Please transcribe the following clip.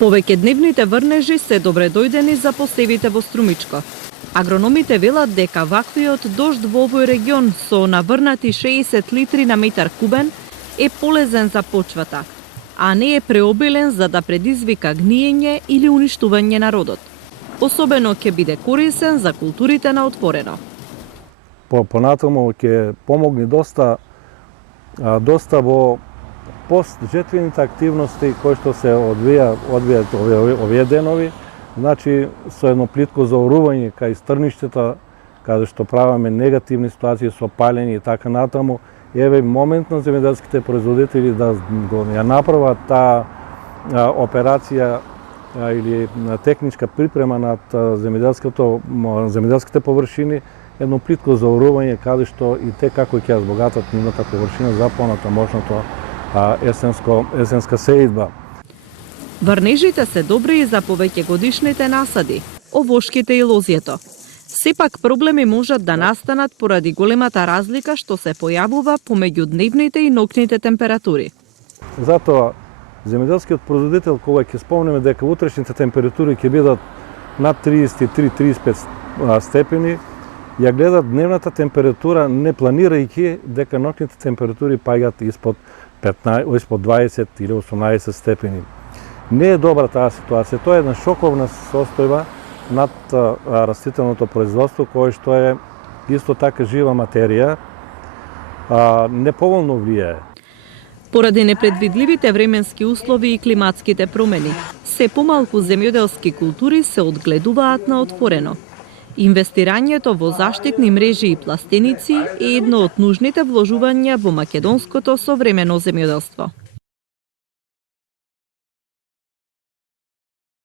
Повеќедневните врнежи се добре дојдени за посевите во Струмичко. Агрономите велат дека ваквиот дожд во овој регион со наврнати 60 литри на метар кубен е полезен за почвата, а не е преобилен за да предизвика гниење или уништување на родот. Особено ќе биде корисен за културите на отворено. Понатаму ќе помогне доста во постжетвените активности кои што се одвијат овие денови, значи со едно плитко заорување кај стрништата, каде што правиме негативни ситуации со палење и така натаму, еве момент на земјоделските производители да ја направат таа операција или техничка припрема над земјоделските површини, едно плитко заорување каде што и те како ќе збогатат нивната површина за понатамошното есенска сеидба. Врнежите се добри и за повеќе годишните насади, овошките и лозјето. Сепак проблеми можат да настанат поради големата разлика што се појавува помеѓу дневните и ноќните температури. Затоа земјоделскиот производител кога ќе спомнеме дека утрешните температури ќе бидат над 33-35 степени, ја гледат дневната температура не планирајќи дека ноќните температури паѓаат испод 20 или 18 степени. Не е добра таа ситуација, тоа е една шоковна состојба над растителното производство, кое што е исто така жива материја, неповолно влијае. Поради непредвидливите временски услови и климатските промени, се помалку земјоделски култури се одгледуваат на отворено. Инвестирањето во заштитни мрежи и пластеници е едно од нужните вложувања во македонското современо земјоделство.